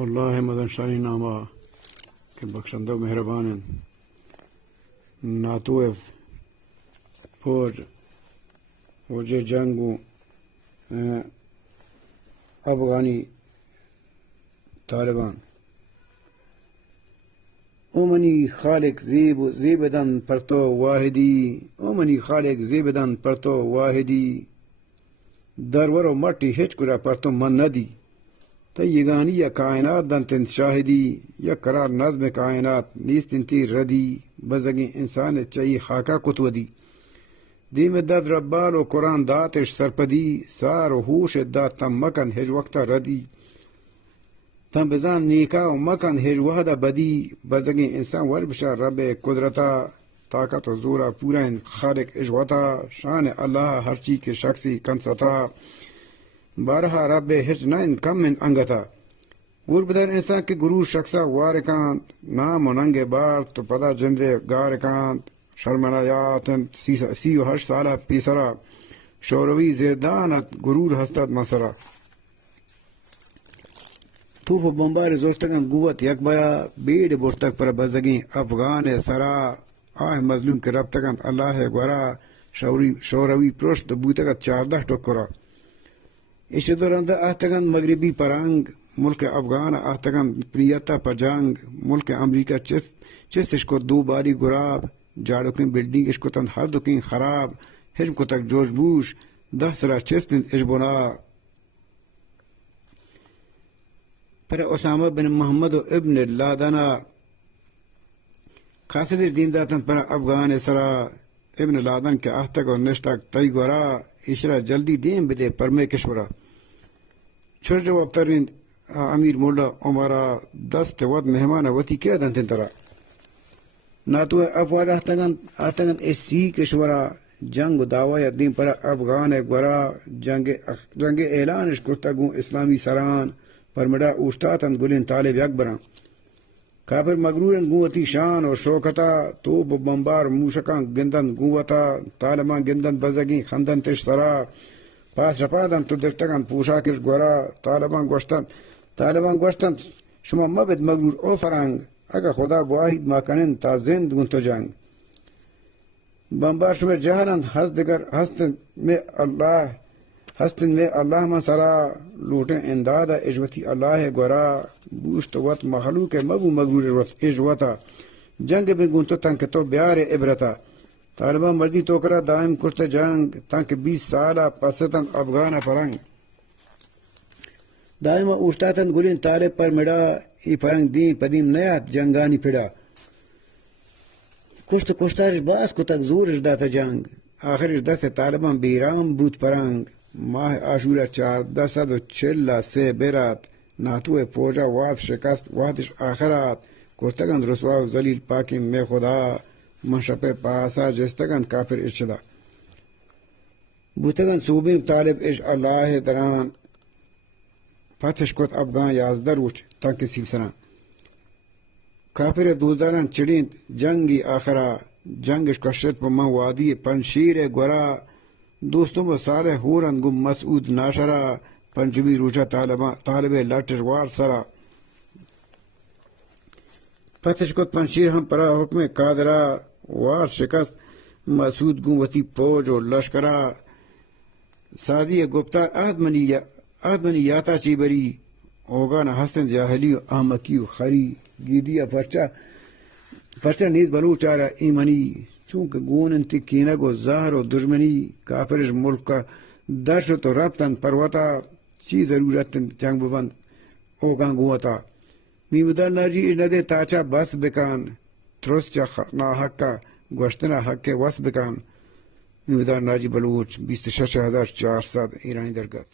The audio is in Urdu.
اللہ مدن شانی نامہ کہ بخشندہ مہربان ناتوف فوج وجہ جنگوں افغانی طالبان اومنی خالق زیبدن پرتو واحدی اومنی خالق زیبدن پرتو واحدی درور و مٹی ہچ کرا پرتو من ندی تیگانی یا کائنات دن شاہدی یا قرار نظم کائنات نیست انتی ردی بزگی انسان چئی خاکا کتودی دیم داد ربال و قرآن داتش سرپدی سار و ہوش دات تم مکن ہج وقتا ردی تم بزان نیکا و مکن ہج وحدہ بدی بزگی انسان وربشا رب قدرتا طاقت و زورا پورا ان خالق اجوتا شان اللہ ہر چیز کے شخصی کنستا بارہا رب ہج نائن کم من انگتا بدر انسان کے گرو شخصا وارکانت نام و ننگ بار تو پدا جندے گارکانت شرمنایات سی و ہر سالہ پیسرا شوروی زیدانت گرور ہستت مسرا توف و بمبار زورتگن قوت یکبرا بیڑ برتک پر بزگیں افغان سرا آہ مظلوم کے رب تگن اللہ گورا شوروی پرشت بوتگت 14 ٹکرا اس دوران آہتگن مغربی پرانگ ملک افغان آہتگن پریتا پجانگ ملک امریکہ چستش کو 2 باری گراب جاڑو کی بلڈنگ اس کو تن ہر دکیں خراب ہجم کو تک جوش بوش 10 سرا چستن اجبنا پر اسامہ بن محمد و ابن لادنا خاصد دین داتن پر افغان سرا ابن لادن کے آہتگ اور نشتک تی گورا اشرا جلدی دیم بدے پرمے کشورا چھر جواب ترین امیر مولا عمرہ 10 ود مہمان وتی کیا دن تن ترا نہ تو افوار آتگن اس سی کشورا جنگ دعوی دین پر افغان گورا جنگ اعلان اشکرتگوں اسلامی سران پرمڑا اوستاتن گلین طالب اکبران کافر مغرورن گوتی شان اور شوکتا تو بمبار موشکان گندن گوتا طالبان گندن بزگی خندن تش سرا پاس رپادن تو درتگن پوشاکش گورا طالبان گوشتن شما مبد مغرور او فرنگ اگر خدا واحد ما کنن تا زند گن تو جنگ بمبار شما جہانند ہستن میں اللہ من سرا لوٹیں انداد اجوتی اللہ گورا بوشت وط مخلوق مبو مغرور اجوتا جنگ میں گنتو تنک تو بیار عبرتا طالبان مردی تو کرا دائم کرت جنگ تنک 20 سالہ پستن افغان پرنگ دائم اوستاتن گلین طالب پر مڑا ای پرنگ دین پدیم نیات جنگانی پھڑا کشتارش باس کو تک زورش داتا جنگ آخرش دست طالبان بیرام بود پرنگ ماہ عاشورہ 1440 سے بیرات ناتو پوجا واد شکست وادش آخرات کشتگن رسوا و ذلیل پاکی میں خدا منشپ پاسا جستگن کافر ارشدہ بوتگن صوبیم طالب اش اللہ دران فتش کت افغان یازدر وچ تاکہ سیلسران کافر دوداران چڑین جنگی آخرا جنگش کشت پا من وادی پنشیر گورا دوستوں وہ سارے ہورن گم مسعود ناشرا پنجمی روچا طالب لٹر وار سرا فتش کت پنشیر ہم پرا حکم قادرا وار شکست مسعود گم وتی پوج اور لشکرا سادی گپتار آدمنی یاتا چی بری اوگانا حسن جاہلی و احمقی و خری گیدیا پرچا نیز بلو چارا ایمنی چونکہ گونن تی کینگ و زہر و دشمنی کافرش ملک کا درش تو ربطن پروتا چی ضرورت جنگ ببند اوگان گوتا میمدار ناجی اجندے تاچا بس بکان ترس چا نا حق کا گوشتنا حق کے وس بکان میمدار ناجی بلوچ 26,400 ایرانی درگت